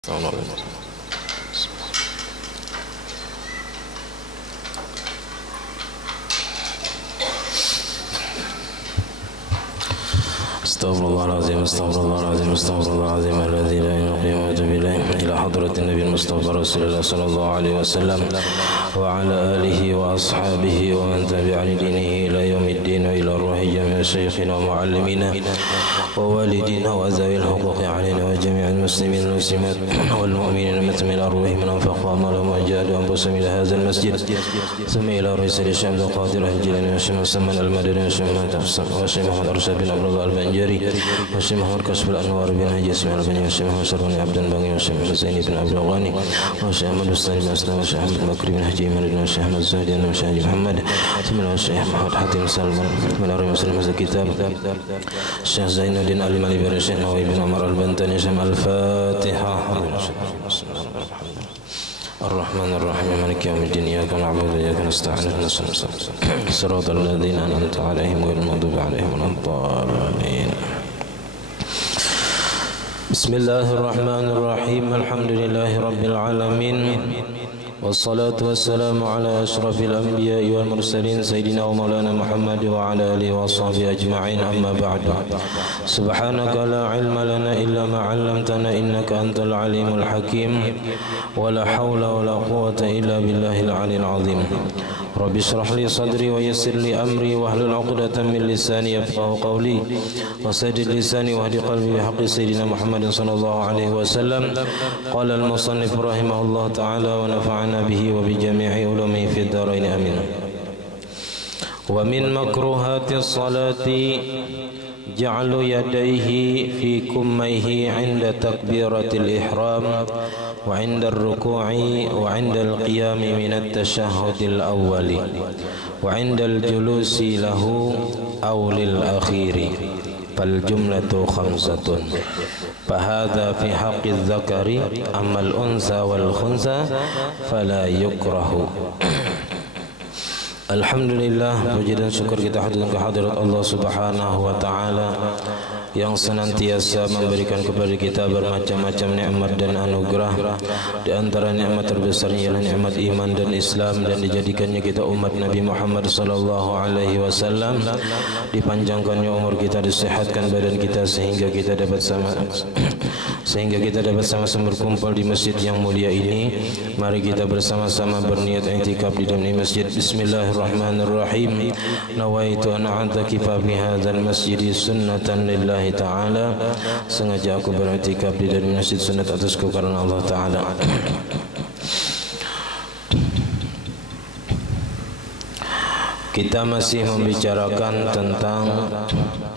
Assalamualaikum. Astaghfirullahaladzim, astaghfirullahaladzim, astaghfirullahaladzim alladzi la ilaha illa huwa billahi ila hadratin nabiy mustafa rasulullah sallallahu alaihi wasallam wa ala alihi wa ashabihi wa man tabi'a dinihi ila yaumiddin wa ila ruhi jami'i syayikhina wa muallimina wa walidina wa zawil huquqi alaina wa jami'il muslimin wal muslimat wal mu'minin matmil arwahihim man anfaqa malahum wa jahadu anfusahum ila hadzal masjid thumma ila raisal syamsul qadir al-jilani wa syamsul al-madani wa syamsul Muhammad Arsyad bin Abdullah al-Banjari Syekh Muhammad Kasbul Anwar bin Haji Ismail bin Syekh Muhammad Sarwani Abdan Bangi Syekh Husaini bin Abdul Ghani Syekh Ahmad Ustaz bin Aslam Syekh Ahmad Bakri bin Haji Iman bin Syekh Ahmad Zahdi bin Syekh Haji Muhammad Syekh Muhammad Hatim Salman Melalui Muslim Hazal Kitab Syekh Zainuddin Ali Mali bin Syekh Nawawi bin Umar Al-Bantani Syekh Al-Fatihah الرحمن الرحيم مالك يوم الدين إياك نعبد وإياك نستعين اهدنا الصراط الذين أنعمت عليهم غير المغضوب عليهم ولا الضالين بسم الله الرحمن الرحيم الحمد لله رب العالمين والصلاة والسلام على أشرف الأنبياء والمرسلين سيدنا ومولانا محمد وعلى آله وصحبه أجمعين أما بعد سبحانك لا علم لنا إلا ما علمتنا إنك أنت العليم الحكيم ولا حول ولا قوة إلا بالله العلي العظيم رب اشرح لي صدري ويسر لي أمري واحلل عقدة من لساني يفقهوا قولي وسدد لساني واهد قلبي بحق سيدنا محمد صلى الله عليه وسلم قال المصنف رحمه الله تعالى ونفعنا به وبجميع علومه في الدارين آمين ومن مكروهات الصلاة جعل يديه في كميه عند تكبيرة الإحرام وعند الركوع وعند القيام من التشهد الأول وعند الجلوس له أو للأخير فالجملة خمسة فهذا في حق الذكر أما الأنثى والخنثى فلا يكره. Alhamdulillah, puji dan syukur kita haturkan kehadirat Allah Subhanahu wa taala yang senantiasa memberikan kepada kita bermacam-macam nikmat dan anugerah. Di antara nikmat terbesarnya ialah nikmat iman dan Islam, dan dijadikannya kita umat Nabi Muhammad sallallahu alaihi wasallam, dipanjangkannya umur kita, disehatkan badan kita sehingga kita dapat sama-sama berkumpul di masjid yang mulia ini. Mari kita bersama-sama berniat i'tikaf di dalam masjid. Bismillahirrahmanirrahim. Nawaitu an a'takifa fi hadzal masjid sunnatan lillahi ta'ala. Sengaja aku beriktikaf di dalam masjid sunat atasku karena Allah Ta'ala. Kita masih membicarakan tentang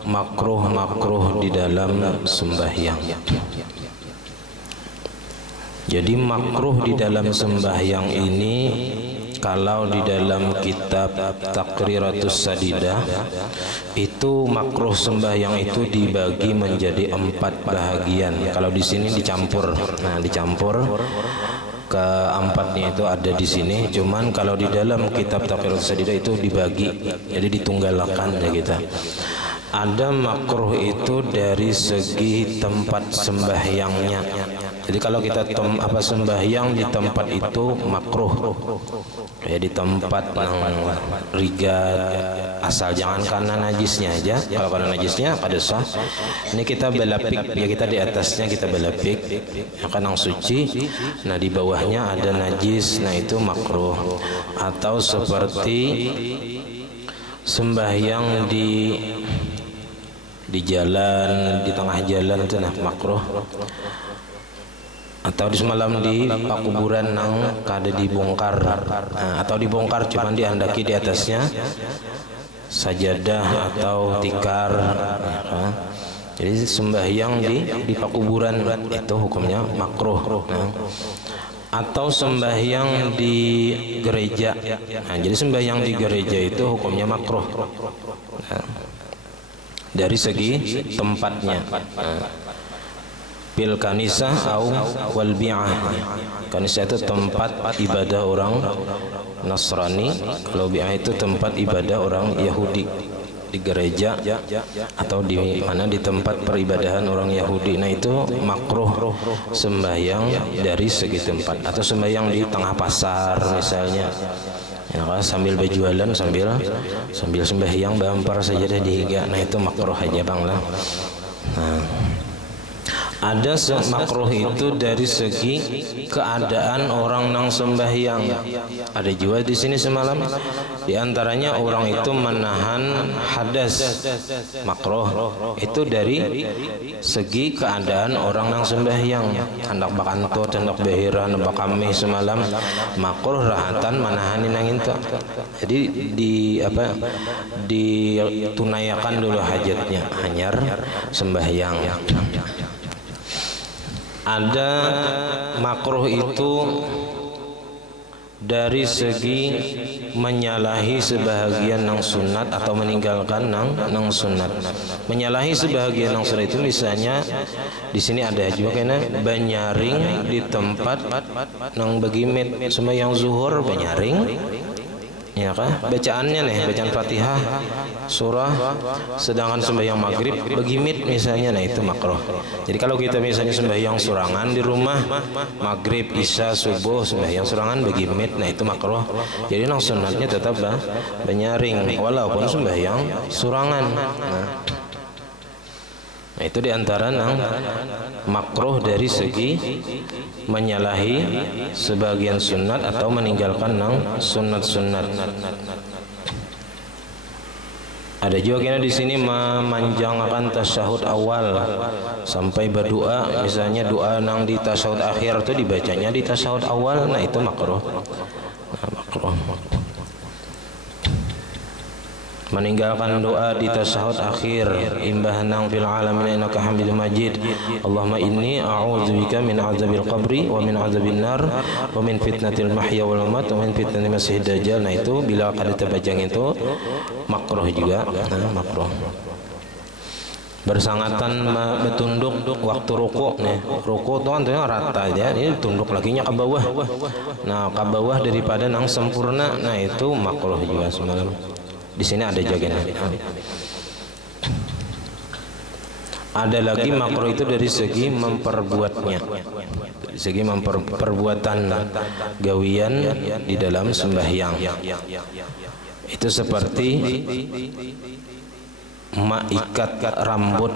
makruh-makruh di dalam sembahyang. Jadi makruh di dalam sembahyang ini, kalau di dalam kitab Taqriratus Sadidah itu makruh sembahyang itu dibagi menjadi 4 bahagian. Kalau di sini dicampur. Nah, dicampur keempatnya itu ada di sini. Cuman kalau di dalam kitab Taqriratus Sadidah itu dibagi, jadi ditunggalkan ya kita. Ada makruh itu dari segi tempat sembahyangnya. Jadi kalau kita sembahyang di tempat itu makruh. Ya di tempat rigat, asal jangan karena najisnya aja. Kalau karena najisnya pada sah. Ini kita belapik, ya kita di atasnya kita belapik, akan yang suci. Nah di bawahnya ada najis, nah itu makruh. Atau seperti sembahyang di jalan, di tengah jalan itu nah makruh. Atau di semalam di pakuburan nang kada dibongkar, atau dibongkar cuman diandaki di atasnya sajadah atau tikar. Jadi sembahyang di pakuburan itu hukumnya makruh. Atau sembahyang di gereja. Nah, jadi sembahyang di gereja itu hukumnya makruh. Dari segi tempatnya. Bil kanisah au wal bi'ah. Kanisah itu tempat ibadah orang Nasrani, kalau bi'ah itu tempat ibadah orang Yahudi. di gereja atau di mana di tempat peribadahan orang Yahudi. Nah itu makruh sembahyang dari segi tempat, atau sembahyang di tengah pasar misalnya, ya kan, sambil berjualan sambil sembahyang bamper sajadah dihiga. Nah itu makruh aja bang lah. Nah, ada makruh itu dari segi keadaan orang nang sembahyang. Ada juga di sini semalam, di antaranya orang itu menahan hadas, makruh itu dari segi keadaan orang nang sembahyang. Hendak bakantut, hendak behira, hendak kami semalam makruh rahatan menahani nang itu. Jadi ditunaikan dulu hajatnya, hanyar sembahyang. Ada makruh itu dari segi menyalahi sebahagian nang sunat atau meninggalkan nang sunat. Menyalahi sebahagian nang sunat itu misalnya di sini ada juga kena banyaring di tempat nang begimit sembahyang zuhur, banyaring. Ya kan, bacaannya nih, bacaan Fatihah, surah, sedangkan sembahyang maghrib begimit misalnya, nah itu makruh. Jadi kalau kita misalnya sembahyang surangan di rumah, maghrib, isya, subuh sembahyang surangan begimit, nah itu makruh. Jadi nang sunatnya tetap banyaring walaupun sembahyang surangan. Nah itu diantara nang makruh dari segi menyalahi sebagian sunat atau meninggalkan nang sunat-sunat. Ada juga kena di sini memanjangkan tasyahud awal sampai berdoa, misalnya doa nang di tasyahud akhir itu dibacanya di tasyahud awal, nah itu makruh. Makruh. Meninggalkan doa di tasyahud akhir, imbahanang fil alamin innaka hamidum majid, Allahumma inni a'udzubika min azabil qabri wa min azabin nar wa min fitnatil mahya wal mamat wa min fitnatil masiihid dajjal. Nah itu bila kada terbajang itu makruh juga. Nah, makruh. Bersangatan bertunduk waktu ruku nih, ruku tuh kan rata aja, ini tunduk laginya ke bawah. Nah ke bawah daripada nang sempurna, nah itu makruh juga semalam. Di sini ada jaga. Ada lagi makruh itu dari segi memperbuatnya, dari segi perbuatan gawian di dalam sembahyang. Itu seperti maikat rambut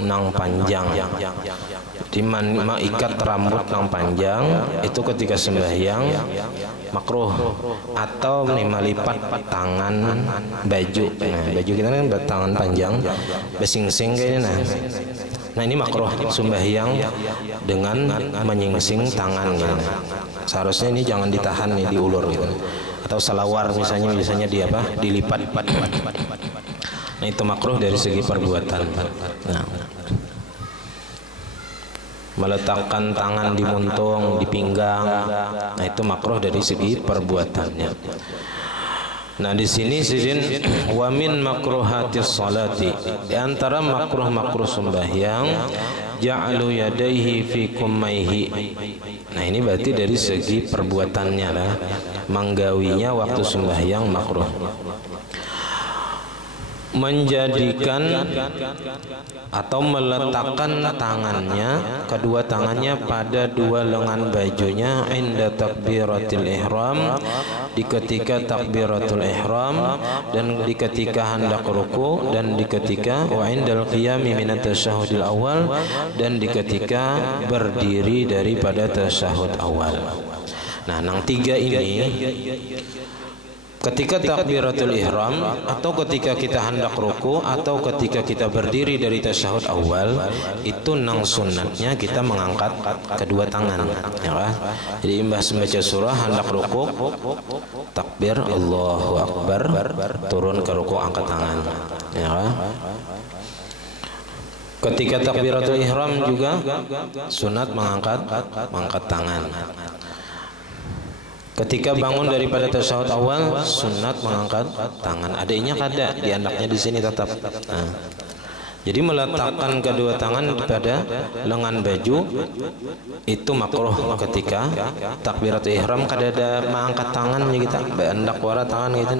nang panjang. Di maikat rambut nang panjang itu ketika sembahyang makruh, atau melipat tangan baju. Nah, baju kita kan tangan panjang, besingsing kayaknya. Nah ini makruh sembahyang dengan menyingsing tangan. Seharusnya ini jangan ditahan nih, diulur gitu. Atau salawar misalnya di apa? Dilipat. Nah itu makruh dari segi perbuatan. Nah, meletakkan tangan di muntung, di pinggang, nah itu makruh dari segi perbuatannya. Nah di sini sidin wa min makruhatis salati, di antara makruh sembahyang ja'alu yadaihi fi kummaihi. Nah ini berarti dari segi perbuatannya lah, menggawinya waktu sembahyang makruh. Menjadikan atau meletakkan tangannya, kedua tangannya pada dua lengan bajunya inda takbiratul ihram, di ketika takbiratul ihram, dan di ketika hendak ruku, dan di ketika wa indal qiyami minat tasyahudil awal, dan di ketika berdiri daripada tasyahud awal. Nah nang tiga ini, ketika takbiratul ihram, atau ketika kita hendak ruku, atau ketika kita berdiri dari tasyahud awal, itu nang sunatnya kita mengangkat kedua tangan, ya kan? Jadi imbas membaca surah hendak ruku, takbir Allahu Akbar, turun ke ruku angkat tangan, ya kan? Ketika takbiratul ihram juga sunat mengangkat tangan. Ketika bangun daripada tasyahud awal, sunat mengangkat tangan. Adanya kada di anaknya di sini tetap. Nah, Jadi meletakkan kedua tangan pada lengan baju itu makruh ketika takbiratul ihram kada ada mengangkat tangan kita hendak wara tangan gitu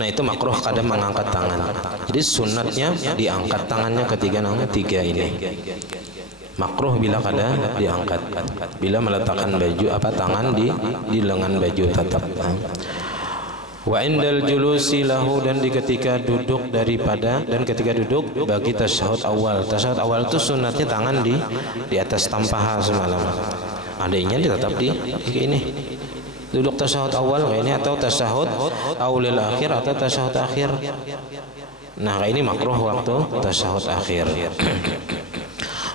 nah itu makruh kada mengangkat tangan. Jadi sunatnya diangkat tangannya ketiga tiga ini. Makruh bila kada diangkat. Bila meletakkan baju tangan di lengan baju tetap. Wa indal julusi lahu, dan di ketika duduk ketika duduk bagi tasyahud awal. Tasyahud awal itu sunatnya tangan di atas tampaha semalam. Adanya tetap di ini. Duduk tasyahud awal kayak ini atau tasyahud aulil akhir atau tasyahud akhir. Nah, ini makruh waktu tasyahud akhir.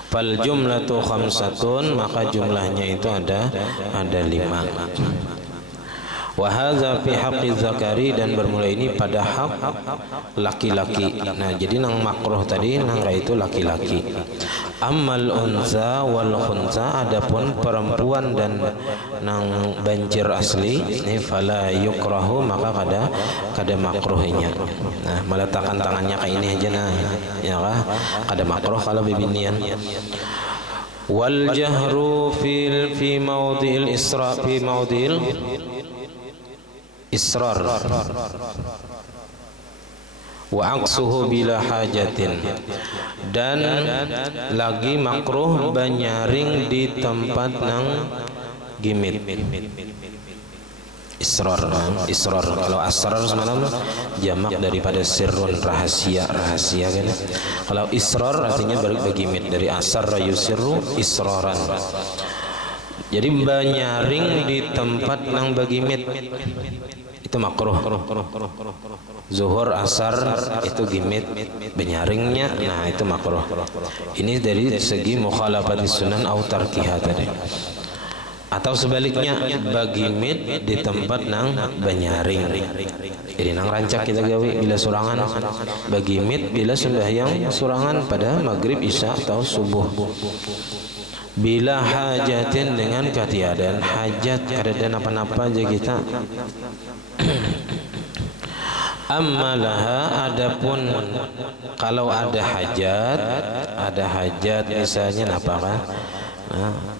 Fal jumlatu khamsatun, maka jumlahnya itu ada 5. Wa hadza fi haqqi zakari, dan bermula ini pada hak laki-laki. Nah, jadi nang makruh tadi nang itu laki-laki. Ammal unsa wal khunsa, adapun perempuan dan nang banjir asli ini fala yukrahu, maka kada makruhnya. Nah, meletakkan tangannya kayak ini aja ya kah? Kada makruh kalau bibinian. Wal jahru fi maudhi'il isra fi maudhi'il israr wa aqsuhu bila hajatin, dan lagi makruh banyaring di tempat nang gimit. Israr kalau asrar semalam jamak daripada sirrun, rahasia kan. Kalau israr artinya bergimit, dari asar yusirru israran. Jadi banyaring di tempat nang bagimit itu makruh. Zuhur, asar itu gimit, benyaringnya, nah itu makruh. Ini dari segi mukhalafatis sunan au tarkiha tadi. Atau sebaliknya bagimit di tempat nang banyaring. Jadi nang rancak kita gawe bila surangan, bagimit bila sembahyang surangan pada maghrib, isya atau subuh. Bila hajatin, dengan ketiadaan hajat, kada napa-napa aja kita. Ammalaha, adapun kalau ada hajat misalnya apakah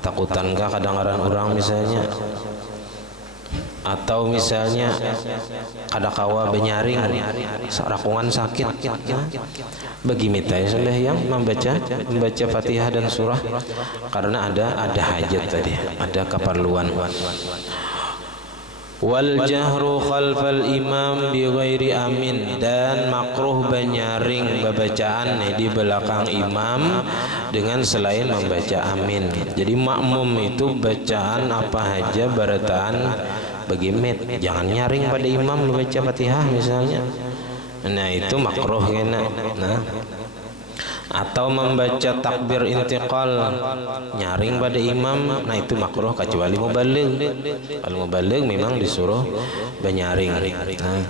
takutan kah kadangaran orang misalnya, atau misalnya kada kawa benyaring sarakungan sakit, bagi mitai sembahyang membaca Fatihah dan surah karena ada hajat tadi, ada keperluan. Wal jahru khalfal imam bi ghairi amin, dan makruh banyaring bacaan di belakang imam dengan selain membaca amin. Jadi makmum itu bacaan apa aja barataan begimit, jangan nyaring pada imam membaca Fatihah misalnya. Nah, itu makruh kena. Nah, atau membaca takbir intiqal nyaring pada imam, nah itu makruh kecuali mubaligh. Kalau mubaligh memang disuruh banyaring. Nah,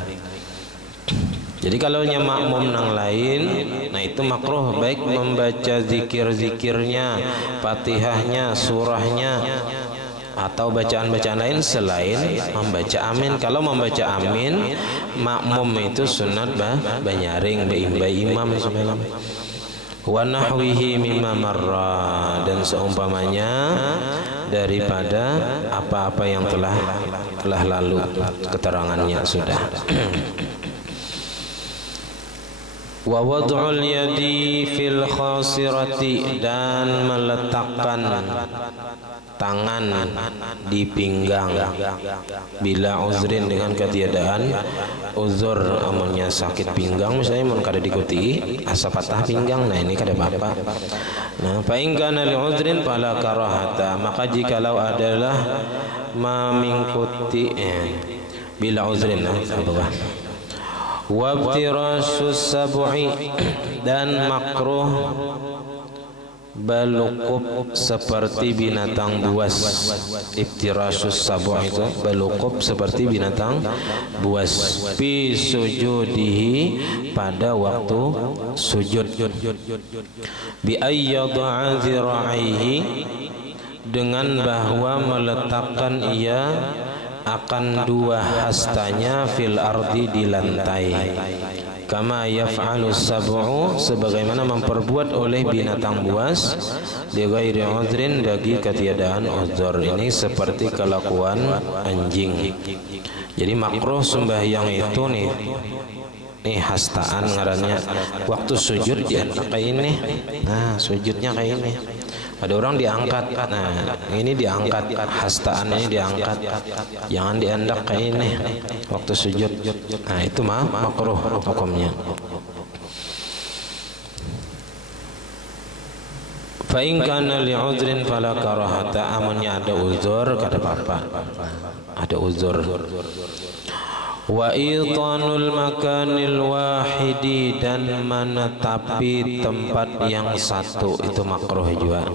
jadi kalau makmum nang lain, nah itu makruh, baik membaca zikir-zikirnya, Fatihahnya, surahnya, atau bacaan-bacaan lain selain membaca amin. Kalau membaca amin, makmum itu sunat banyaring bei imam semalam. Wa nahwihi mimma marra, dan seumpamanya daripada apa-apa yang telah lalu keterangannya sudah. Wa wad'ul yadi fil khasirati, dan meletakkan tangan di pinggang bila uzrin, dengan ketiadaan uzur, amunnya sakit pinggang misalnya mun kada dikuti asa patah pinggang, nah ini kada apa-apa. Nah, fa in kana li uzrin fala karahata, maka jikalau adalah memingkuti bila uzrin apa? Wabtirasus sab'i, dan makruh balukup seperti binatang buas. Iftirasus sab'u itu balukup seperti binatang buas. Fi sujudihi, pada waktu sujud. Bi ayyadha zira'ihi, dengan bahwa meletakkan ia akan dua hastanya fil ardi, di lantai. kama yaf'alu sab'u, sebagaimana memperbuat oleh binatang buas, li ghairi udhrin, bagi ketiadaan uzur. Ini seperti kelakuan anjing. Jadi makruh sembahyang itu nih hastaan ngarannya, waktu sujud diangkat kayak ini. Nah, sujudnya kayak ini. Ada orang diangkat, nah ini diangkat, hastaan ini diangkat, jangan diandak kayak ini waktu sujud. Nah itu makruh hukumnya. Fa in kana li'udhrin fala karahata, amunnya ada uzur kada apa-apa. Ada uzur. Wa itanul makanil wahidi, dan menetapi tempat yang satu itu makruh juga.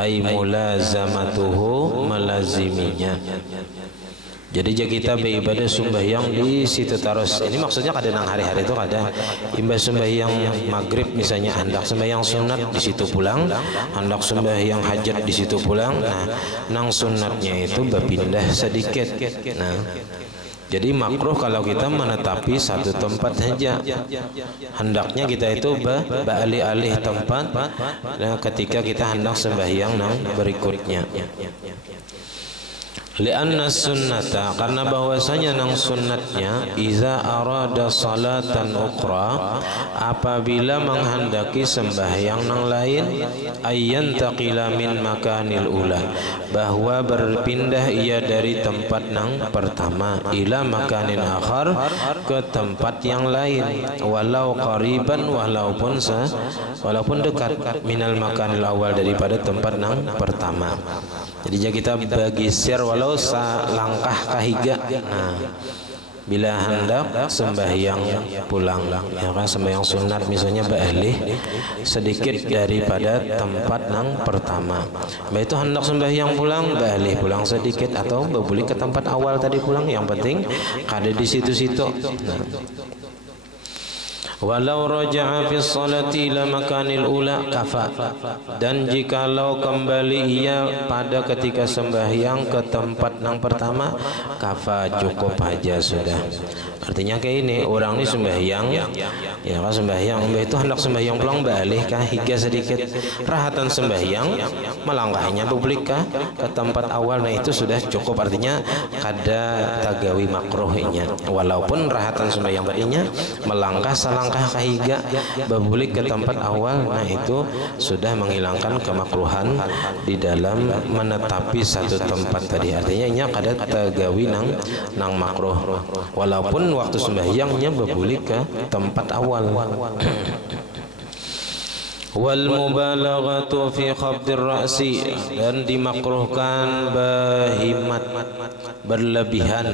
Ai mulazamatuhu, melaziminya. Jadi jika kita beribadah sembahyang di situ terus, ini maksudnya kadang hari-hari itu kadang imbah sembahyang maghrib misalnya, hendak sembahyang sunat di situ pulang, hendak sembahyang hajat di situ pulang. Nah, nang sunatnya itu berpindah sedikit. Nah, jadi makruh kalau kita menetapi satu tempat saja. Hendaknya kita itu beralih-alih tempat ketika kita hendak sembahyang nang berikutnya. Lianna sunnata, karena bahwasanya nang sunnatnya, iza arada salatan ukhra, apabila menghendaki sembahyang nang lain, ayyan taqila min makanil ula, bahwa berpindah ia dari tempat nang pertama ila makanin akhar, ke tempat yang lain, walau qariban, walaupun dekat, minal makanil awal, daripada tempat nang pertama. Jadi jika kita bergeser walau selangkah kahiga, nah, bila hendak sembahyang pulang, ya kan, sembahyang sunat misalnya beralih sedikit daripada tempat nang pertama, itu hendak sembahyang pulang, beralih pulang sedikit atau berbalik ke tempat awal tadi pulang, yang penting ada di situ-situ. Nah, walau raja'a fi sholati ila makanil ula kafa, dan jikalau kembali ia pada ketika sembahyang ke tempat yang pertama, kafa, cukup aja sudah. Artinya kayak ini, orang ini sembahyang, ya kan, sembahyang itu hendak sembahyang pulang, balik kah higa sedikit rahatan sembahyang, melangkahnya publik kah ke tempat awal, nah itu sudah cukup. Artinya kada tagawi makruhnya, walaupun rahatan sembahyang badinya melangkah selangkah kahiga berbulik ke tempat awal, nah itu sudah menghilangkan kemakruhan di dalam menetapi satu tempat tadi. Artinya ini kada tagawi nang makruh, walaupun waktu sembahyangnya berbulik ke tempat awal. Wal mubalaghatu fi khafdir ra'si, dan dimakruhkan berhimat berlebihan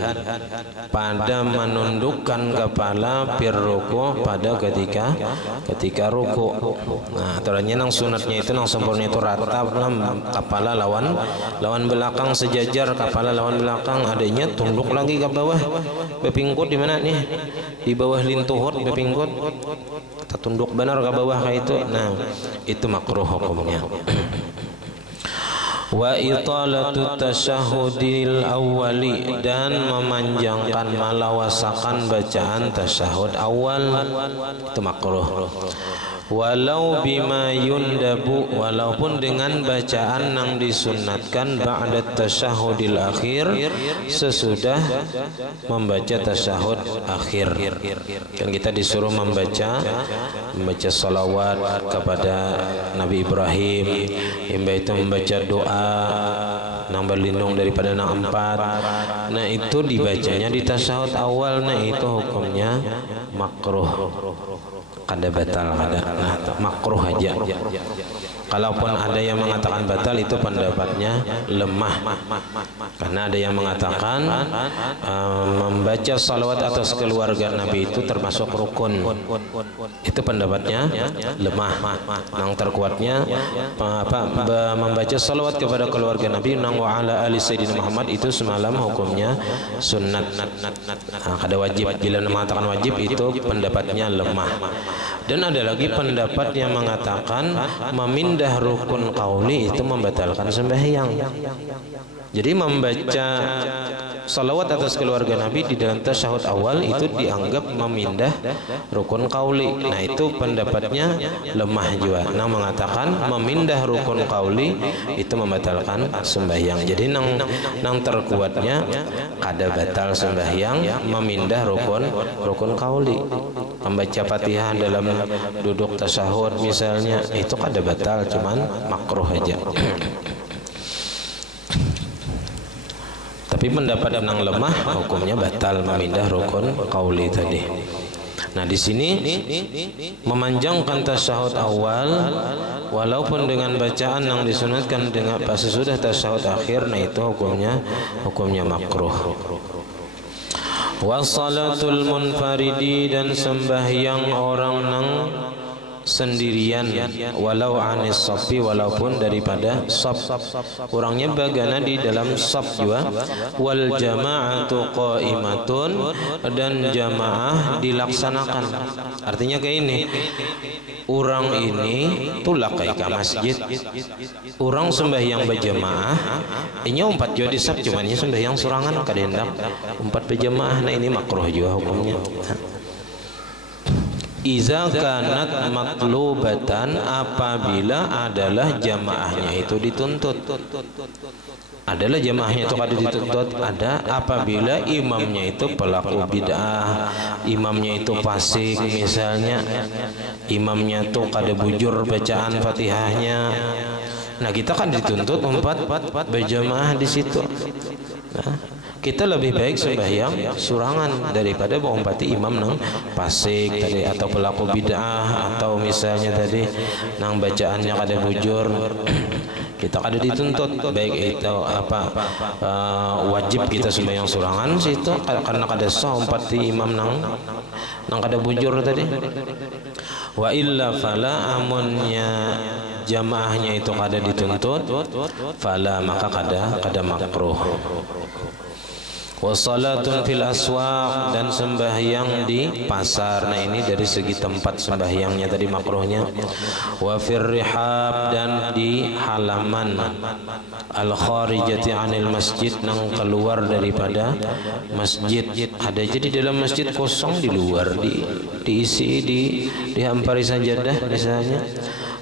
pada menundukkan kepala fir ruku, pada ketika ruku. Nah, aturannya nang sunatnya itu nang sempurna itu rata kepala lawan belakang sejajar, kepala lawan belakang, adanya tunduk lagi ke bawah, bepingkut di mana nih, di bawah lintuhut bepingkut, tunduk benar ke bawah kayak itu. Nah, itu makruh hukumnya. Wa italatu tasyahudil awwali, dan memanjangkan malawasakan bacaan tasyahud awal, itu makruh. Walau bima yundabu, walaupun dengan bacaan yang disunnatkan ba'da tasyahudil akhir, sesudah membaca tasyahud akhir. Dan kita disuruh membaca salawat kepada Nabi Ibrahim, itu membaca doa nang berlindung daripada nang empat. Nah itu dibacanya di tasyahud awal, nah itu hukumnya makruh, kada batal, kada, nah, makruh aja. Kalaupun ada yang mengatakan batal, itu pendapatnya lemah, karena ada yang mengatakan membaca salawat atas keluarga Nabi itu termasuk rukun, itu pendapatnya lemah. Yang terkuatnya membaca salawat kepada keluarga Nabi nang wa ala ali sayyidina Muhammad, itu semalam hukumnya sunnat, kada wajib. Bila mengatakan wajib, itu pendapatnya lemah. Dan ada lagi pendapat yang mengatakan memindah memindah rukun qauli itu membatalkan sembahyang. Jadi membaca salawat atas keluarga Nabi di dalam tasyahud awal itu dianggap memindah rukun qauli. Nah itu pendapatnya lemah juga. Nang mengatakan memindah rukun qauli itu membatalkan sembahyang. Jadi nang terkuatnya kada batal sembahyang memindah rukun qauli. Membaca Fatihah dalam duduk tasyahud misalnya itu kada batal, cuman makruh aja. Tapi pendapat yang lemah hukumnya batal memindah rukun qauli tadi. Nah di sini memanjangkan tasyahud awal walaupun dengan bacaan yang disunatkan dengan pas sesudah tasyahud akhir, nah itu hukumnya makruh. Wassalatul munfaridi, dan sembahyang orang nang sendirian, walau anis safi, walaupun daripada saf, orangnya bagana di dalam saf juga. Wal jama'atu qa'imatun, dan jamaah dilaksanakan. Artinya kayak ini, orang ini tulak kayak ke masjid, orang sembahyang berjamaah, ini umpat juga di saf, cuman ini sembahyang surangan kada hendak umpat berjamaah. Nah ini makruh juga hukumnya. Iza kanat matlubatan, apabila adalah jamaahnya itu dituntut. Adalah jamaahnya itu kada dituntut, ada apabila imamnya itu pelaku bid'ah, imamnya itu fasik misalnya, imamnya itu kada bujur bacaan Fatihahnya. Nah kita kan dituntut umpat berjamaah di situ. Nah, kita lebih baik sembahyang surangan daripada mengumpati imam nang fasik tadi, atau pelaku bid'ah, atau misalnya tadi nang bacaannya kada bujur. Kita kada dituntut baik itu wajib kita sembahyang surangan situ karena kada sah umpati imam nang kada bujur tadi. Wa illa fala, amunnya jamaahnya itu kada dituntut, fala maka kada makruh. Wassalatun fil aswaq, dan sembahyang di pasar. Nah ini dari segi tempat sembahyangnya tadi makruhnya. Wa fir rihab, dan di halaman al kharijati anil masjid, nang keluar daripada masjid. Ada jadi dalam masjid kosong, di luar diisi dihampari sajadah misalnya.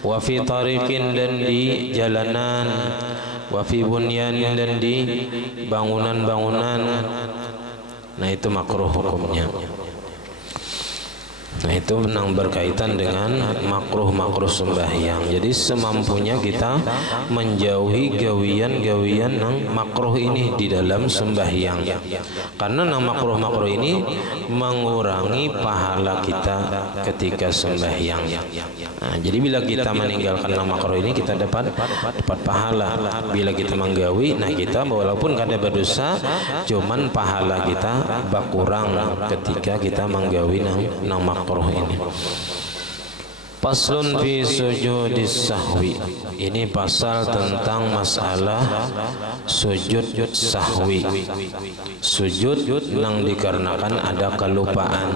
Wa fi tariqin, dan di jalanan. Wa fi bunyan, dan di bangunan-bangunan. Nah itu makruh hukumnya. Nah itu menang berkaitan dengan makruh sembahyang. Jadi semampunya kita menjauhi gawian-gawian nang makruh ini di dalam sembahyang. Karena nang makruh ini mengurangi pahala kita ketika sembahyang. Nah, jadi bila kita meninggalkan nang makruh ini kita dapat pahala. Bila kita menggawi, nah kita walaupun kada berdosa, cuman pahala kita berkurang ketika kita menggawi nang makruh ini. Paslun fi sujudis sahwi, ini pasal tentang masalah sujud sahwi. Sujud nang dikarenakan ada kelupaan.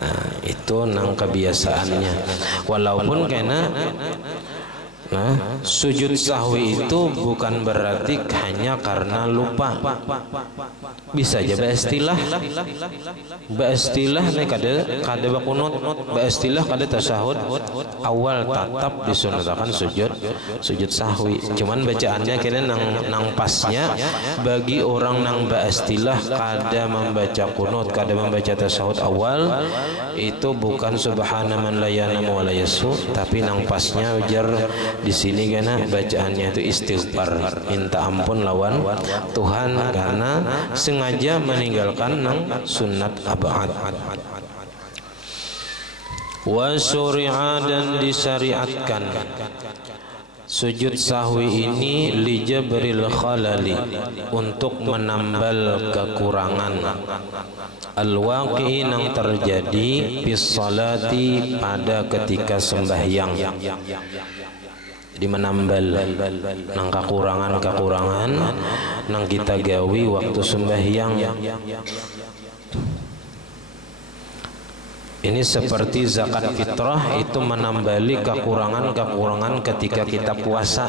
Nah, itu nang kebiasaannya. Walaupun karena sujud sahwi itu bukan berarti hanya karena lupa. Bisa aja baistilah nih kada bakunut, baistilah kada tasyahud awal tetap disunatkan sujud sahwi. Cuman bacaannya kira nang pasnya bagi orang nang baistilah kada membaca kunut, kada membaca tasyahud awal, itu bukan subhana man la yanamu wa la yasu, tapi nang pasnya ujar di sini karena bacaannya itu istighfar, minta ampun lawan Tuhan karena sengaja meninggalkan nang sunat abad. Wa syuri'a, dan disyariatkan sujud sahwi ini li jabril khalali, untuk menambal kekurangan al-waqi nang terjadi bis salati pada ketika sembahyang. Di menambal nang kekurangan nang kita gawi waktu sembahyang. Ini seperti zakat fitrah, itu menambali kekurangan-kekurangan ketika kita puasa.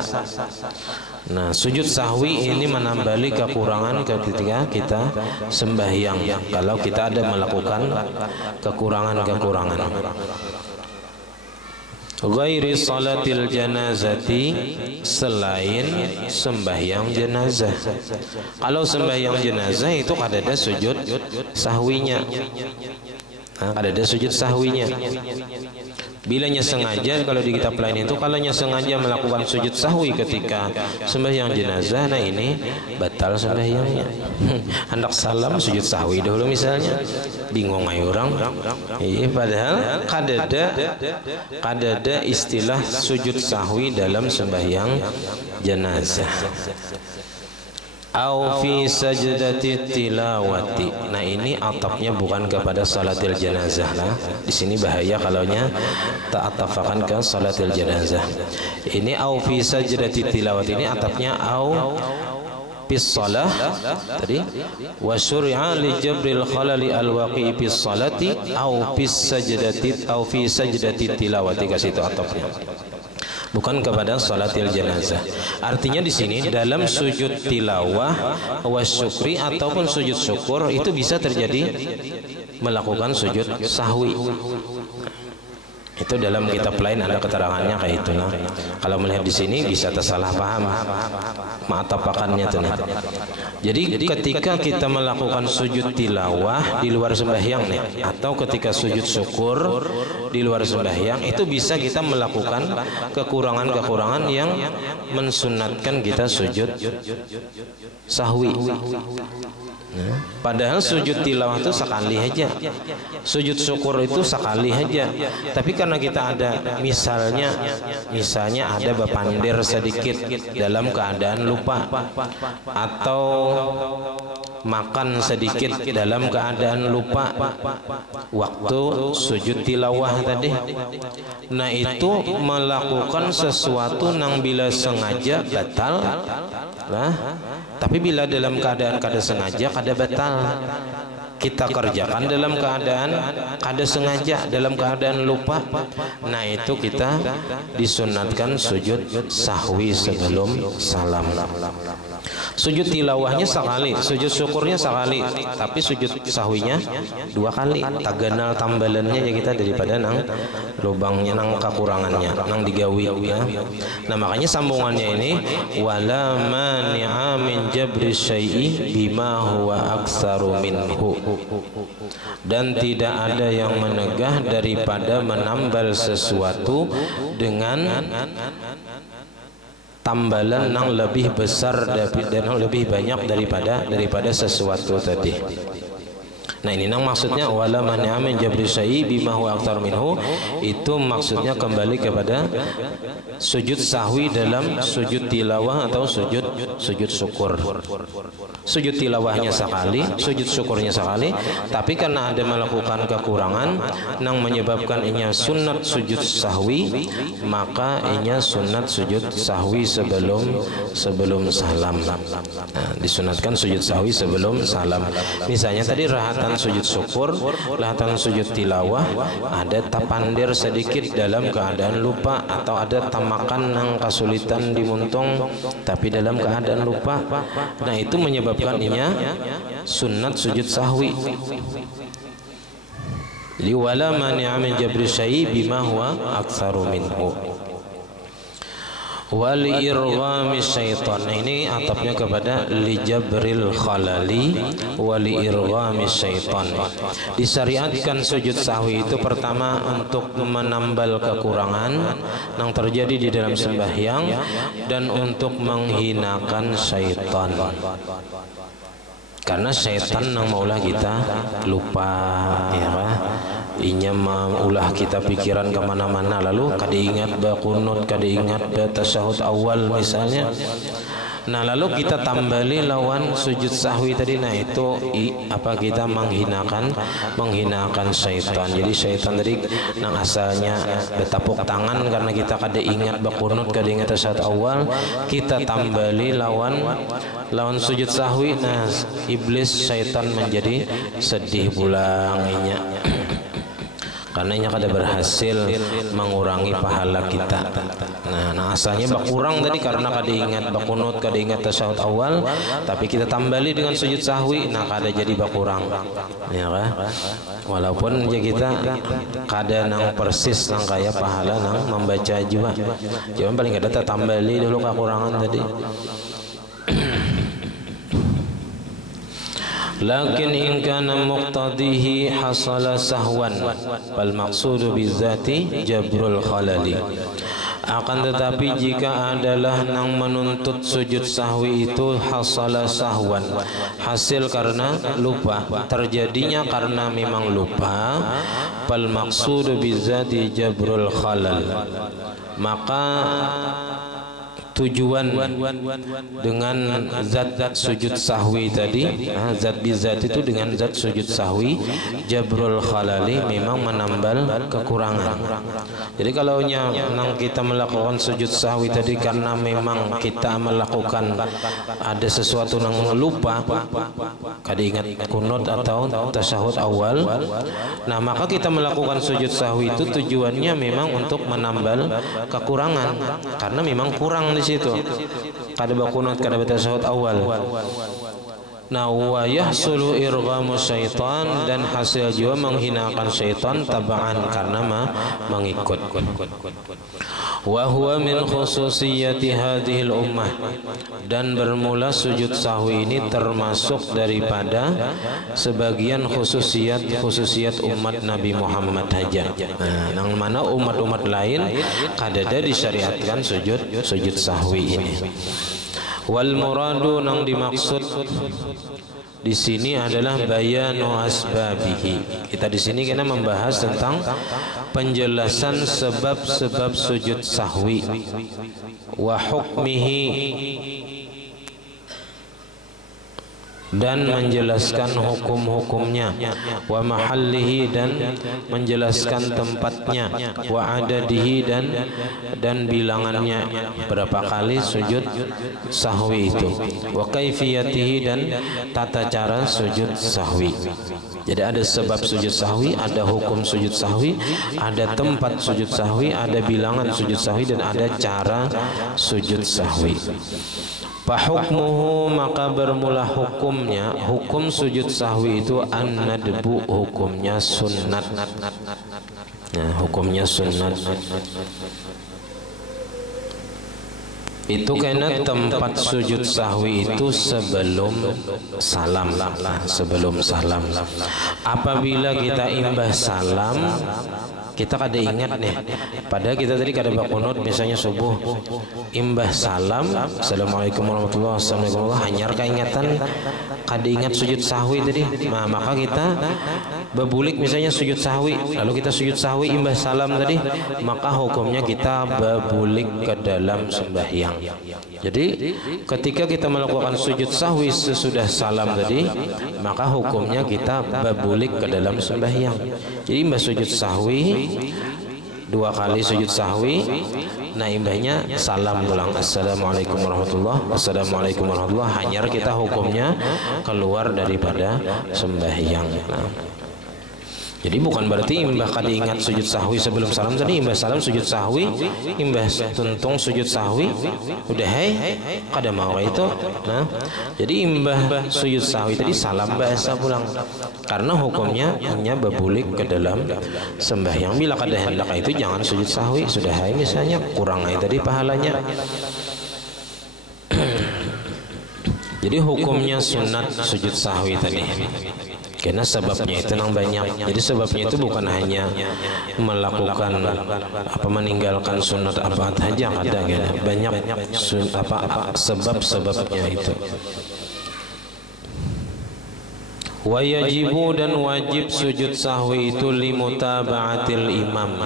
Nah, sujud sahwi ini menambali kekurangan ketika kita sembahyang, kalau kita ada melakukan kekurangan-kekurangan. Ghairi salatil janazati, selain sembahyang jenazah. Kalau sembahyang jenazah itu ada sujud sahwinya. Ada sujud sahwinya. Bilanya sengaja, kalau di kitab lain itu kalaunya sengaja melakukan sujud sahwi ketika sembahyang jenazah, nah ini batal sembahyangnya. Hendak salam sujud sahwi dahulu misalnya, bingung aja orang. Iya, padahal kadada istilah sujud sahwi dalam sembahyang jenazah. Au fi sajdati tilawati. Nah, ini atapnya bukan kepada salatil janazah. Nah, di sini bahaya kalaunya tak atafakan ke salatil janazah. Ini au fi sajdati tilawati, ini atapnya au fis shalah tadi, wa syuri'a li jabril khalali alwaqi fis salati au fis sajdati au fi sajdati tilawati, kasih itu atapnya. Bukan kepada salatil jenazah. Artinya di sini dalam sujud tilawah wasyukri ataupun sujud syukur itu bisa terjadi melakukan sujud sahwi. Itu dalam kitab lain ada keterangannya kayak itu. Nah, kalau melihat di sini bisa tersalah paham matapakannya tuh. Jadi ketika kita melakukan sujud tilawah di luar sembahyang nih, atau ketika sujud syukur di luar sembahyang, itu bisa kita melakukan kekurangan-kekurangan yang mensunatkan kita sujud sahwi. Padahal sujud tilawah itu sekali aja, sujud syukur itu sekali aja. Tapi karena kita ada misalnya ada bepandir sedikit dalam keadaan lupa, atau makan sedikit dalam keadaan lupa waktu sujud tilawah tadi. Nah, itu melakukan sesuatu yang bila sengaja batal lah, tapi bila dalam keadaan kada sengaja kada batal. Kita kerjakan dalam keadaan kada sengaja, dalam keadaan lupa, nah itu kita disunatkan sujud sahwi sebelum salam. Sujud tilawahnya sekali, sujud syukurnya sekali, tapi sujud sahwinya 2 kali. Taganal tambalannya ya kita daripada nang lubangnya, nang kekurangannya, nang digawi ya. Nah, makanya sambungannya ini wala mani'a min jabri syai'i bima huwa aktsaru minhu. Dan tidak ada yang menegah daripada menambal sesuatu dengan tambalan yang lebih besar dan yang lebih banyak daripada sesuatu tadi. Nah, ini nang maksudnya wala mani'a min jabri syai'i bima huwa aktsar minhu, itu maksudnya kembali kepada sujud sahwi dalam sujud tilawah atau sujud syukur. Sujud tilawahnya sekali, sujud syukurnya sekali, tapi karena ada melakukan kekurangan yang menyebabkan inya sunat sujud sahwi, maka inya sunat sujud sahwi sebelum salam. Nah, disunatkan sujud sahwi sebelum salam. Misalnya tadi rahatan sujud syukur, rahatan sujud tilawah, ada tapandir sedikit dalam keadaan lupa, atau ada tamakan yang kesulitan dimuntung tapi dalam keadaan lupa. Nah, itu menyebabkan inya sunat sujud sahwi. Li wala mani'a min jabri syai'i bima huwa aktsaru minhu. Wal irghami syaitan, ini atapnya kepada li jabril khalali wal irghami syaitan. Disyariatkan sujud sahwi itu pertama untuk menambal kekurangan yang terjadi di dalam sembahyang dan untuk menghinakan syaitan. Karena syaitan yang maulah kita lupa, ya kan? Inya maulah kita pikiran kemana-mana, lalu kada ingat berkunut, kada ingat bertasyahud awal misalnya. Nah, lalu kita tambali lawan sujud sahwi tadi. Nah, itu kita menghinakan syaitan. Jadi syaitan tadi nang asalnya bertepuk tangan karena kita kada ingat berkunut, kada ingat tasyahud awal, kita tambali lawan sujud sahwi. Nah, iblis syaitan menjadi sedih pulang inya. karena nya kada berhasil mengurangi pahala kita. Nah asalnya bakurang tadi karena kada ingat bakunut, kada ingat tasyahud awal, tapi kita tambali dengan sujud sahwi, nah kada jadi bakurang, ya kan? Walaupun ya kita kada nang persis nang kaya pahala nang membaca juga, cuman paling kada tambali dulu kekurangan tadi. Lakin in kana muqtadihi hasala sahwan wal maqsudu bizati jabrul khalali. Akan tetapi jika adalah nang menuntut sujud sahwi itu hasala sahwan, hasil karena lupa, terjadinya karena memang lupa, fal maqsudu bizati jabrul khalal, maka tujuan dengan zat sujud sahwi tadi, zat bizat itu dengan zat sujud sahwi jabrul khalali, memang menambal kekurangan. Jadi kalau nang kita melakukan sujud sahwi tadi karena memang kita melakukan ada sesuatu nang lupa, kada ingat kunut atau tasyahud awal, nah maka kita melakukan sujud sahwi itu tujuannya memang untuk menambal kekurangan, karena memang kurang di situ, kada bakunut, kada tasyahud awal. Nah, wa yahsulu irghamu syaitan, dan hasil juga menghinakan syaitan tabaan karena mengikut. Wa huwa min khususiyati hadhil ummah, dan bermula sujud sahwi ini termasuk daripada sebagian khususiat umat Nabi Muhammad saja. Nah, yang mana umat-umat lain kada disyariatkan sujud sahwi ini. Wal muradu nang dimaksud di sini adalah bayanu asbabihi. Kita di sini kena membahas tentang penjelasan sebab-sebab sujud sahwi, wa hukmihi, dan menjelaskan hukum-hukumnya, wa mahallihi, dan menjelaskan tempatnya, wa adadihi, dan bilangannya berapa kali sujud sahwi itu, wa kaifiyatihi, dan tata cara sujud sahwi. Jadi ada sebab sujud sahwi, ada hukum sujud sahwi, ada tempat sujud sahwi, ada bilangan sujud sahwi, dan ada cara sujud sahwi. Fahukmuhu, maka bermula hukumnya, hukum sujud sahwi itu an-nadbu, hukumnya sunnat. Nah, hukumnya sunnat. Itu karena tempat sujud sahwi itu sebelum salam. Sebelum salam. Apabila kita imbah salam, kita kada ingat nih, padahal kita tadi kada bakunut, misalnya subuh imbah salam, assalamualaikum warahmatullahi wabarakatuh, hanyar keingatan kada ingat sujud sahwi tadi. Nah, maka kita bebulik misalnya sujud sahwi, lalu kita sujud sahwi imbah salam tadi, maka hukumnya kita bebulik ke dalam sembahyang. Jadi ketika kita melakukan sujud sahwi sesudah salam tadi, maka hukumnya kita bebulik ke dalam sembahyang. Jadi imbah sujud sahwi, dua kali sujud sahwi, nah imbahnya salam ulang, assalamualaikum warahmatullahi wabarakatuh, assalamualaikum warahmatullahi wabarakatuh, hanyar kita hukumnya keluar daripada sembahyang. Nah, jadi bukan berarti imbah kada ingat sujud sahwi sebelum salam tadi, imbah salam sujud sahwi, imbah tuntung sujud sahwi, udah kada mau itu. Nah, jadi imbah sujud sahwi tadi salam bahasa pulang, karena hukumnya hanya bebulik ke dalam sembahyang. Bila kada hendak itu jangan sujud sahwi, sudah misalnya kurang tadi pahalanya. Jadi hukumnya sunat sujud sahwi tadi. Karena sebabnya itu nang banyak. Jadi sebabnya itu bukan hanya melakukan meninggalkan sunat apa saja, ada banyak sebab-sebabnya itu. Wa yajibu, dan wajib sujud sahwi itu limutaba'atil imam,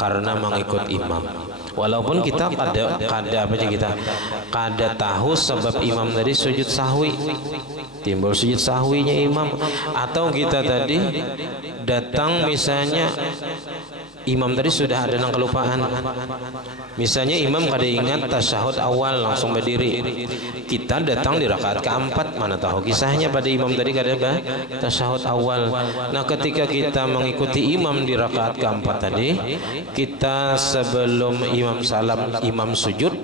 karena mengikut imam. Walaupun kita kada tahu sebab imam tadi sujud sahwi, timbul sujud sahwinya imam, atau kita tadi datang misalnya imam tadi sudah ada nang kelupaan. Misalnya imam kada ingat tasyahud awal langsung berdiri, kita datang di rakaat keempat, mana tahu kisahnya pada imam tadi kada tasyahud awal. Nah ketika kita mengikuti imam di rakaat keempat tadi, kita sebelum imam salam imam sujud,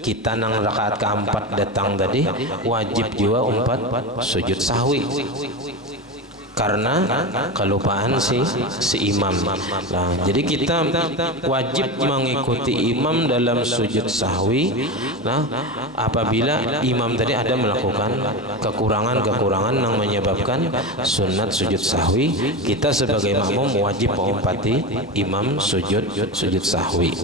kita nang rakaat keempat datang tadi wajib juga umpat sujud sahwi karena kelupaan si imam. Nah, jadi kita wajib mengikuti imam dalam sujud sahwi. Nah, apabila imam tadi ada melakukan kekurangan yang menyebabkan sunat sujud sahwi, kita sebagai makmum wajib mengumpati imam sujud sahwi.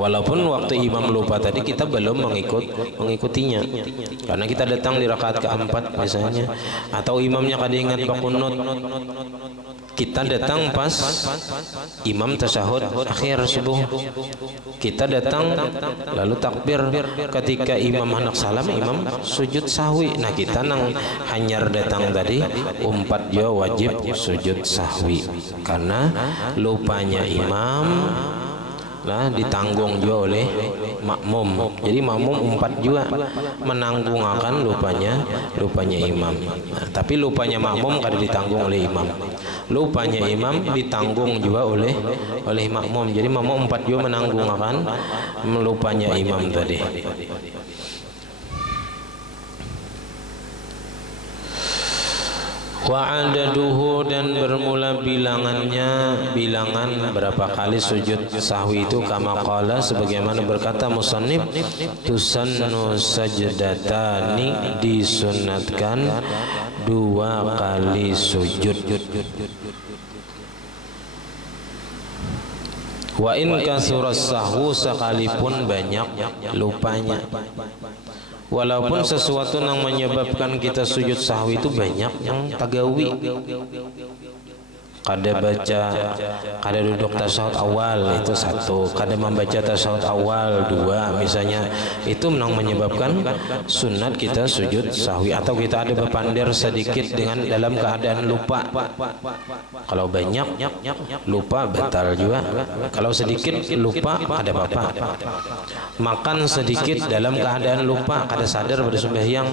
Walaupun waktu imam lupa tadi kita belum mengikutinya, karena kita datang di rakaat keempat misalnya, atau imamnya kada ingat bakunut, kita datang pas imam tasyahud akhir subuh, kita datang lalu takbir, ketika imam hendak salam imam sujud sahwi. Nah kita nang hanyar datang tadi umpat dia wajib sujud sahwi karena lupanya imam ditanggung juga oleh makmum. Jadi makmum umpat juga menanggung akan lupanya imam. Nah, tapi lupanya makmum kada ditanggung oleh imam. Lupanya imam ditanggung juga oleh makmum. Jadi makmum umpat juga menanggung akan lupanya imam tadi. Wa adaduhu, dan bermula bilangan berapa kali sujud sahwi itu, kama qala sebagaimana berkata musannif, tusannu sajdatani, disunatkan 2 kali sujud. Wa in kasuras sahwu, sekalipun banyak lupanya. Walaupun sesuatu yang menyebabkan kita sujud sahwi itu banyak yang tagawi, kada baca, kada duduk tasyahud awal itu 1, kada membaca tasyahud awal 2 misalnya, itu yang menyebabkan sunat kita sujud sahwi. Atau kita ada berpandir sedikit dengan dalam keadaan lupa. Kalau banyak lupa batal juga, kalau sedikit lupa ada apa-apa. Makan sedikit dalam keadaan lupa, kada sadar pada sembahyang,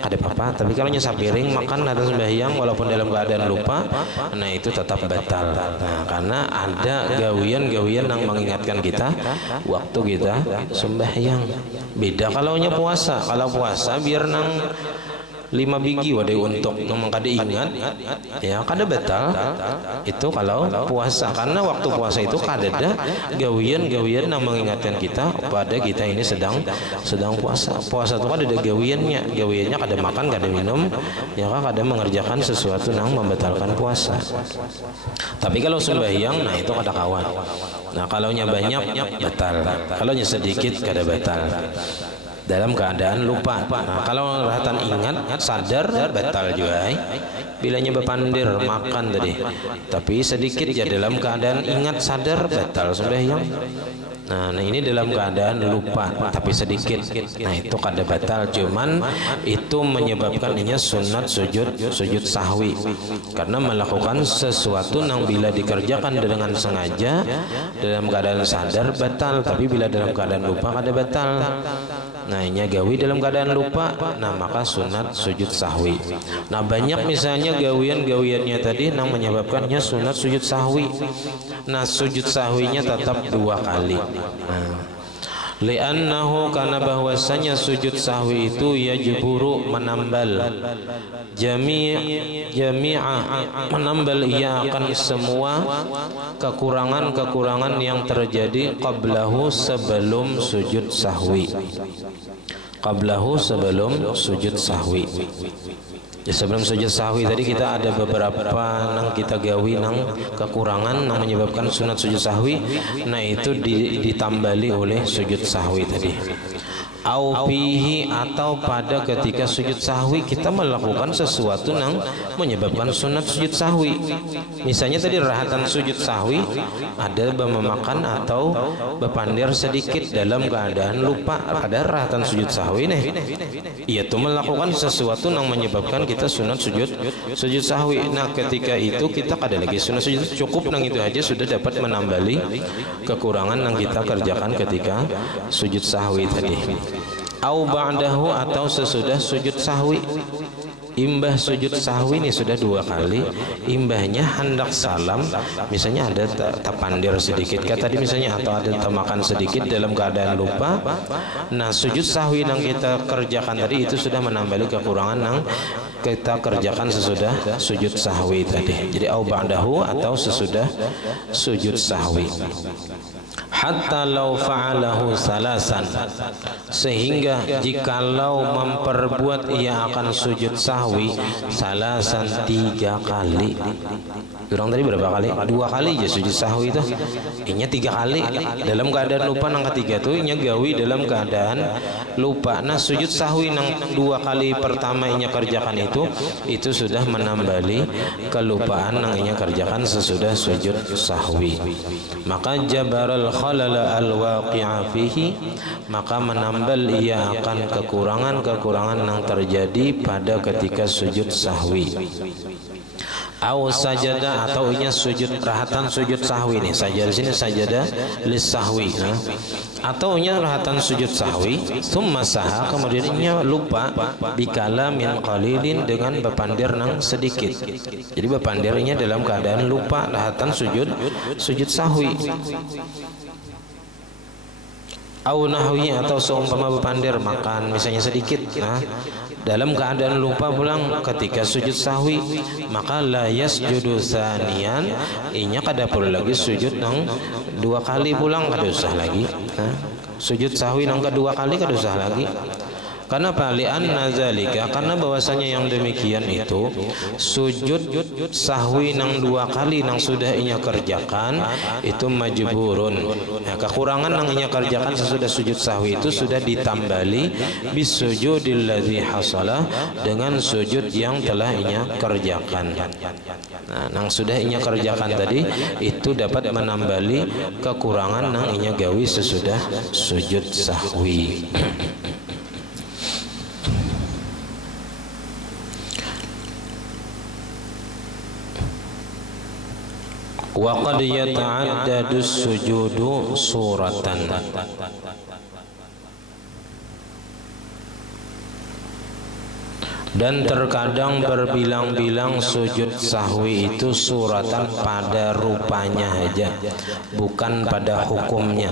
ada apa-apa. Tapi kalau nyesap piring makan ada sembahyang walaupun dalam keadaan lupa, nah itu tetap batal. Nah, karena ada gawian-gawian yang mengingatkan kita waktu kita sembahyang. Beda kalau nya puasa. Kalau puasa biar nang 5 biji wadai untuk ngomong kada ingat ya kada batal itu kalau puasa, karena waktu puasa itu kada ada gawian-gawian yang mengingatkan kita pada kita ini sedang puasa. Puasa itu kada ada gawiannya kada makan, kada minum, ya kada mengerjakan sesuatu yang membatalkan puasa. Tapi kalau sembahyang nah itu kada kawan. Nah kalau nya banyak batal, kalau nya sedikit kada batal dalam keadaan lupa. Nah, kalau rahatan ingat sadar batal juga. Bilanya berpandir makan tadi, tapi sedikit ya dalam keadaan ingat sadar batal sembahyang. Nah ini dalam keadaan lupa tapi sedikit, nah itu kada batal, cuman itu menyebabkannya sunat sujud sahwi karena melakukan sesuatu yang bila dikerjakan dengan sengaja dalam keadaan sadar batal, tapi bila dalam keadaan lupa kada batal. Nah ini gawi dalam keadaan lupa, nah maka sunat sujud sahwi. Nah banyak misalnya gawian-gawiannya tadi yang menyebabkannya sunat sujud sahwi. Nah sujud sahwinya tetap 2 kali. Nah, li'annahu, karena bahwasanya sujud sahwi itu yajburu, menambal, jami'a menambal, ia akan semua kekurangan-kekurangan yang terjadi qablahu, sebelum sujud sahwi. Qablahu, sebelum sujud sahwi. Ya, sebelum sujud sahwi tadi kita ada beberapa nang kita gawi nang kekurangan yang menyebabkan sunat sujud sahwi. Nah itu ditambali oleh sujud sahwi tadi. au fihi, atau pada ketika sujud sahwi kita melakukan sesuatu yang menyebabkan sunat sujud sahwi. Misalnya tadi rahatan sujud sahwi ada memakan atau berpandir sedikit dalam keadaan lupa pada rahatan sujud sahwi nih, yaitu melakukan sesuatu yang menyebabkan kita sunat sujud sahwi. Nah ketika itu kita ada lagi sunat sujud, cukup nang itu aja sudah dapat menambali kekurangan yang kita kerjakan ketika sujud sahwi tadi. Au ba'dahu, atau sesudah sujud sahwi. Imbah sujud sahwi ini sudah 2 kali, imbahnya hendak salam, misalnya ada tapandir sedikit kata tadi misalnya, atau ada temakan sedikit dalam keadaan lupa. Nah sujud sahwi yang kita kerjakan tadi itu sudah menambah kekurangan yang kita kerjakan sesudah sujud sahwi tadi. Jadi au ba'dahu, atau sesudah sujud sahwi. Hatta law fa'alahu salasan, sehingga jikalau memperbuat ia akan sujud sahwi salasan 3 kali. Kurang tadi berapa kali? 2 kali aja sujud sahwi itu. Inya 3 kali dalam keadaan lupa, nang ketiga tuh inya gawi dalam keadaan lupa. Nah sujud sahwi nang 2 kali pertama inya kerjakan itu sudah menambali kelupaan nang inya kerjakan sesudah sujud sahwi. Maka jabaral khalala al-waqi'a fihi, maka menambal ia akan kekurangan-kekurangan yang terjadi pada ketika sujud sahwi. Au sajada, atau inya sujud rahatan sujud sahwi nih, saja di sini sajada lis sahwi, atau inya rahatan sujud sahwi summa saha, kemudian inya lupa bikala min qalilin, dengan berpandir nang sedikit. Jadi berpandirnya dalam keadaan lupa rahatan sujud sahwi. Au nahwi, atau seumpama berpandir makan misalnya sedikit, dalam keadaan lupa pulang ketika sujud sahwi, maka la yasjudu tsaniyan, inya kada perlu lagi sujud nang 2 kali pulang, kada usah lagi. Sujud sahwi nang kedua kali kada usah lagi. Kenapa? Li'anna zalika, karena bahwasanya yang demikian itu sujud sahwi nang 2 kali nang sudah inya kerjakan itu majburun. Nah, kekurangan nang inya kerjakan sesudah sujud sahwi itu sudah ditambali bisujudil ladzi hasala, dengan sujud yang telah inya kerjakan. Nah, nang sudah inya kerjakan tadi itu dapat menambali kekurangan nang inya gawi sesudah sujud sahwi. Wa qad yata'addadu sujudu suratan, dan terkadang berbilang-bilang sujud sahwi itu suratan, pada rupanya aja, bukan pada hukumnya,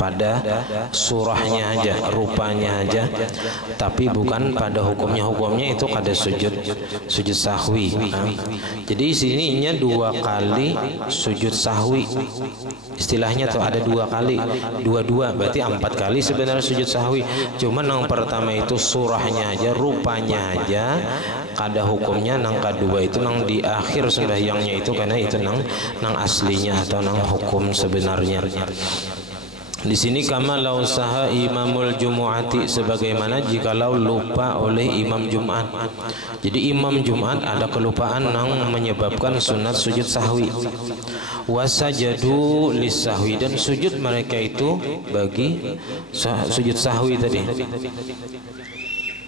pada surahnya aja, rupanya aja, tapi bukan pada hukumnya. Hukumnya itu kada sujud sahwi. Jadi sininya 2 kali sujud sahwi, istilahnya tuh ada 2 kali, 2 berarti 4 kali sebenarnya sujud sahwi. Cuman yang pertama itu surahnya aja, rupanya aja, kada hukumnya. Nang kedua itu nang di akhir sembahyangnya itu, karena itu nang aslinya atau nang hukum sebenarnya. Di sini kama lau saha imamul jumu'ati, sebagaimana jikalau lupa oleh imam Jumat. Jadi imam Jumat ada kelupaan yang menyebabkan sunat sujud sahwi. Wasajadu lis sahwi, dan sujud mereka itu bagi sujud sahwi tadi.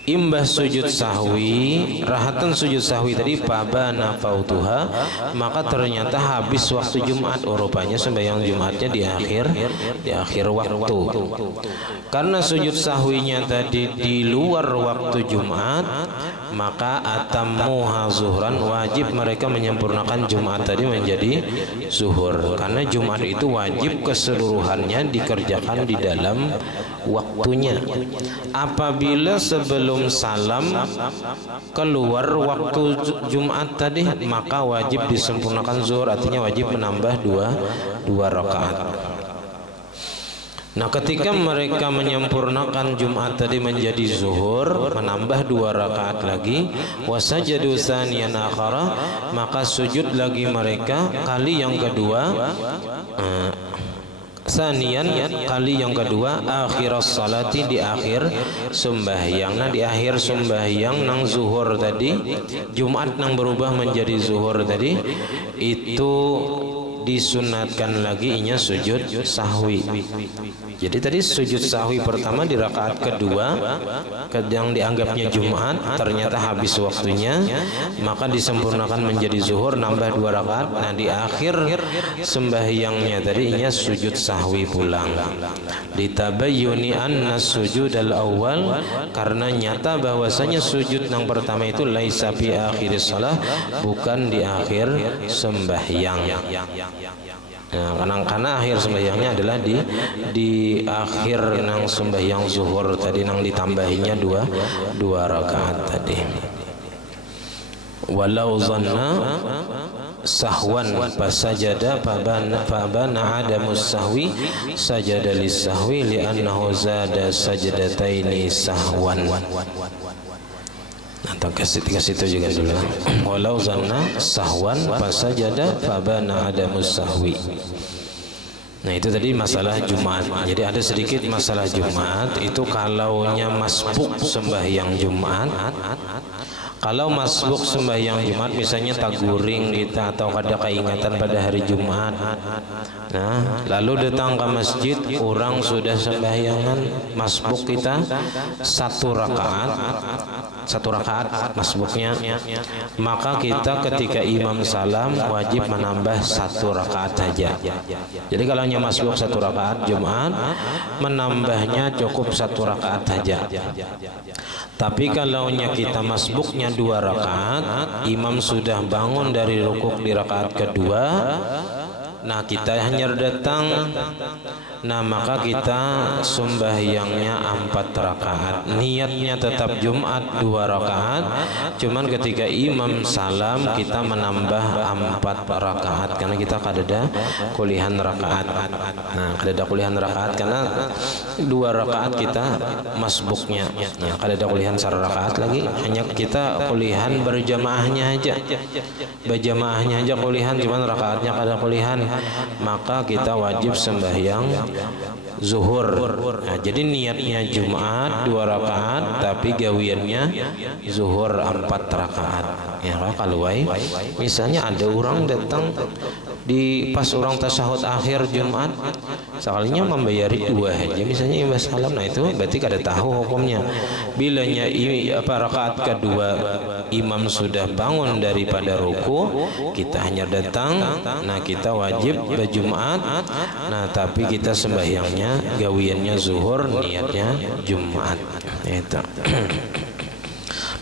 Imbah sujud sahwi, rahatan sujud sahwi tadi pabana fautuha, maka ternyata habis waktu Jumat. Rupanya sembahyang Jumatnya di akhir waktu. Karena sujud sahwinya tadi di luar waktu Jumat, maka atammuha zuhran, wajib mereka menyempurnakan Jumat tadi menjadi zuhur. Karena Jumat itu wajib keseluruhannya dikerjakan di dalam waktunya. Apabila sebelum salam keluar waktu Jumat tadi, maka wajib disempurnakan zuhur, artinya wajib menambah dua rakaat. Nah, ketika mereka menyempurnakan Jumat tadi menjadi zuhur, menambah 2 rakaat lagi, wasajadu tsaniyan akhara, maka sujud lagi mereka kali yang kedua. Sanian, kali yang kedua, akhiras salati, di akhir sembahyang. Nah, di akhir sembahyang nang zuhur tadi, Jumat nang berubah menjadi zuhur tadi, itu disunatkan lagi inya sujud sahwi. Jadi tadi sujud sahwi pertama di rakaat kedua yang dianggapnya Jumat, ternyata habis waktunya, maka disempurnakan menjadi zuhur, nambah 2 rakaat. Nah, di akhir sembahyangnya tadi inya sujud sahwi pulang. Ditabayyuni anna sujud al-awwal, karena nyata bahwasanya sujud yang pertama itu laisa fi akhiris shalah, bukan di akhir sembahyang. Nah, karena akhir sembahyangnya adalah di akhir nang sembahyang zuhur tadi, nang ditambahinya dua rakaat tadi. Walau zanna sahwan fasajada fabana adamus sahwi sajada lis sahwi li'annahu zada sajdataini sahwan. Atau kasih itu juga dulu. Walau zanna sahwan fasajada fabana adamus sahwi. Nah, itu tadi masalah Jumat. Jadi ada sedikit masalah Jumat itu kalaunya masbuk sembahyang Jumat. Kalau masbuk sembahyang Jumat, misalnya taguring kita atau ada keingatan pada hari Jumat, nah lalu datang ke masjid, orang sudah sembahyangan masbuk kita satu rakaat masbuknya, maka kita ketika imam salam wajib menambah 1 rakaat saja. Jadi kalau hanya masbuk 1 rakaat Jumat, menambahnya cukup 1 rakaat saja. Tapi kalau kita masbuknya 2 rakaat, imam sudah bangun dari rukuk di rakaat kedua, nah kita hanya datang, nah maka kita sembahyangnya 4 rakaat. Niatnya tetap Jumat 2 rakaat, cuman ketika imam salam kita menambah 4 rakaat karena kita kadada kulihan rakaat. Nah, kadada kulihan rakaat karena 2 rakaat kita masbuknya. Nah, kadada kulihan 1 rakaat lagi, hanya kita kulihan berjamaahnya aja. Berjamaahnya aja kulihan, cuman rakaatnya kada kulihan, maka kita wajib sembahyang zuhur. Nah, jadi niatnya Jumat 2 rakaat, tapi gawiannya zuhur 4 rakaat. Ya, kalau misalnya ada orang datang di pas orang tasyahud akhir Jumat, sekalinya membayari 2 aja, misalnya imam salam, nah itu berarti kada tahu hukumnya. Bilanya rakaat kedua imam sudah bangun daripada ruku, kita hanya datang, nah kita wajib berjumat, nah tapi kita sembahyangnya gawiannya zuhur, niatnya Jumat. Itu.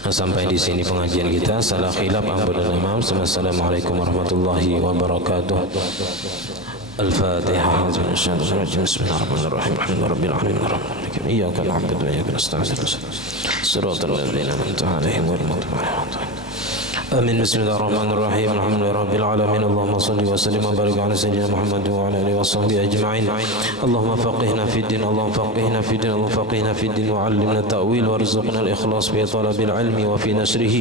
Nah, sampai di sini pengajian kita. Salah khilaf ambudan imam. Assalamualaikum warahmatullahi wabarakatuh. Al-Fatihah. Bismillahirrahmanirrahim. Alhamdulillahirabbil alamin. Iyyaka na'budu wa iyyaka nasta'in. Shiratal ladzina an'amta 'alaihim ghairil maghdubi 'alaihim. آمين. بسم الله الرحمن الرحيم. الحمد لله رب العالمين. اللهم صل وسلم وبارك على سيدنا محمد وعلى آله وصحبه أجمعين. اللهم فقهنا في الدين، اللهم فقهنا في الدين، اللهم فقهنا في الدين وعلمنا التأويل وارزقنا الإخلاص في طلب العلم وفي نشره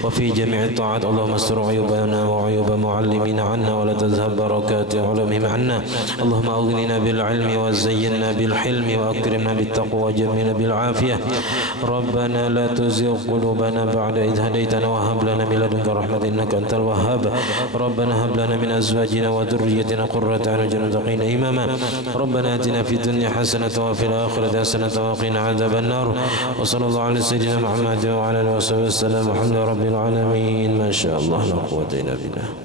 وفي جميع الطاعات. اللهم استر عيوبنا وعيوب معلمين عنا ولا تذهب بركات علمهم عنا. اللهم أغننا بالعلم وزينا بالحلم وأكرمنا بالتقوى وجملنا بالعافية. ربنا لا تزغ قلوبنا بعد إذ هديتنا وهب لنا من لدنك رحمة إنك أنت الوهاب. ربنا هب لنا من أزواجنا وذريتنا قرة أعين واجعلنا للمتقين إماما. ربنا آتنا في الدنيا حسنة وفي الآخرة حسنة وقنا عذاب النار. وصلى الله على سيدنا محمد وعلى آله وصحبه وسلم. الحمد لله رب العالمين. ما شاء الله لا قوة إلا بالله.